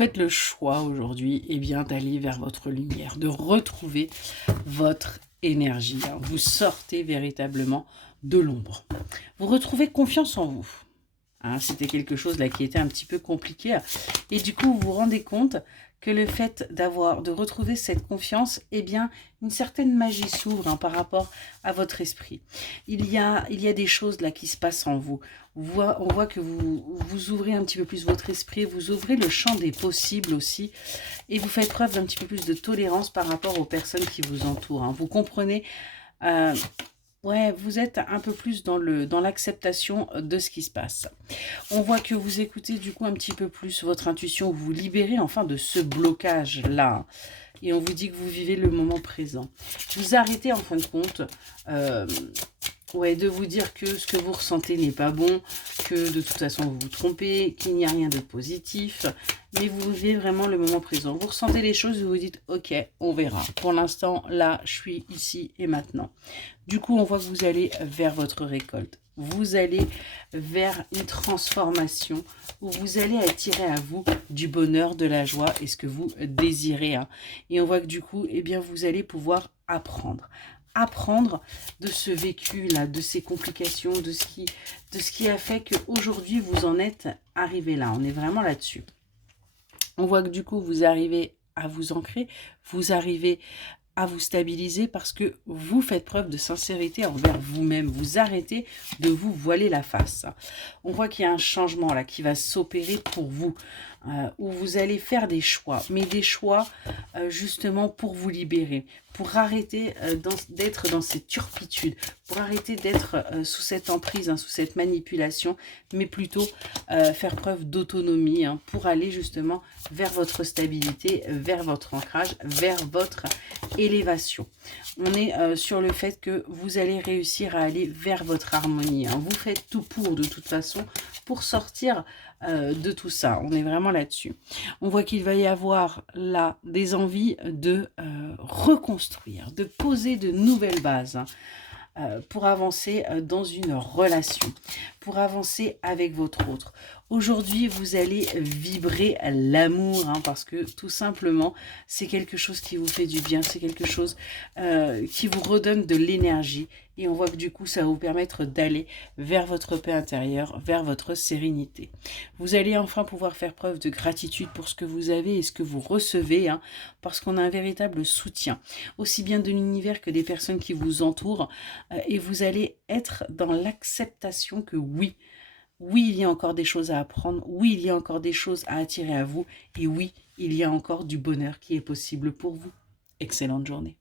faites le choix aujourd'hui d'aller vers votre lumière, de retrouver votre énergie. Vous sortez véritablement de l'ombre. Vous retrouvez confiance en vous. C'était quelque chose là qui était un petit peu compliqué. Et du coup, vous vous rendez compte que le fait de retrouver cette confiance, une certaine magie s'ouvre par rapport à votre esprit. Il y a des choses là qui se passent en vous. On voit que vous ouvrez un petit peu plus votre esprit, vous ouvrez le champ des possibles aussi, et vous faites preuve d'un petit peu plus de tolérance par rapport aux personnes qui vous entourent. Vous comprenez vous êtes un peu plus dans l'acceptation de ce qui se passe. On voit que vous écoutez du coup un petit peu plus votre intuition, vous vous libérez enfin de ce blocage-là. Et on vous dit que vous vivez le moment présent. Vous arrêtez en fin de compte de vous dire que ce que vous ressentez n'est pas bon, que de toute façon vous vous trompez, qu'il n'y a rien de positif, mais vous vivez vraiment le moment présent. Vous ressentez les choses et vous vous dites ok, on verra. Pour l'instant, là, je suis ici et maintenant. Du coup, on voit que vous allez vers votre récolte. Vous allez vers une transformation où vous allez attirer à vous du bonheur, de la joie et ce que vous désirez. Et on voit que du coup, vous allez pouvoir apprendre de ce vécu-là, de ces complications, de ce qui a fait qu'aujourd'hui, vous en êtes arrivé là. On est vraiment là-dessus. On voit que du coup, vous arrivez à vous ancrer, vous arrivez à vous stabiliser parce que vous faites preuve de sincérité envers vous-même. Vous arrêtez de vous voiler la face. On voit qu'il y a un changement là qui va s'opérer pour vous, où vous allez faire des choix, mais des choix justement pour vous libérer, pour arrêter d'être dans cette turpitude, pour arrêter d'être sous cette emprise, sous cette manipulation, mais plutôt faire preuve d'autonomie pour aller justement vers votre stabilité, vers votre ancrage, vers votre élévation. On est sur le fait que vous allez réussir à aller vers votre harmonie. Vous faites tout pour, de toute façon, pour sortir de tout ça. On est vraiment là-dessus. On voit qu'il va y avoir là des envies de reconstruire, de poser de nouvelles bases pour avancer dans une relation, pour avancer avec votre autre. Aujourd'hui, vous allez vibrer l'amour, parce que tout simplement, c'est quelque chose qui vous fait du bien, c'est quelque chose qui vous redonne de l'énergie. Et on voit que du coup, ça va vous permettre d'aller vers votre paix intérieure, vers votre sérénité. Vous allez enfin pouvoir faire preuve de gratitude pour ce que vous avez et ce que vous recevez, parce qu'on a un véritable soutien, aussi bien de l'univers que des personnes qui vous entourent. Et vous allez être dans l'acceptation que oui, il y a encore des choses à apprendre. Oui, il y a encore des choses à attirer à vous. Et oui, il y a encore du bonheur qui est possible pour vous. Excellente journée.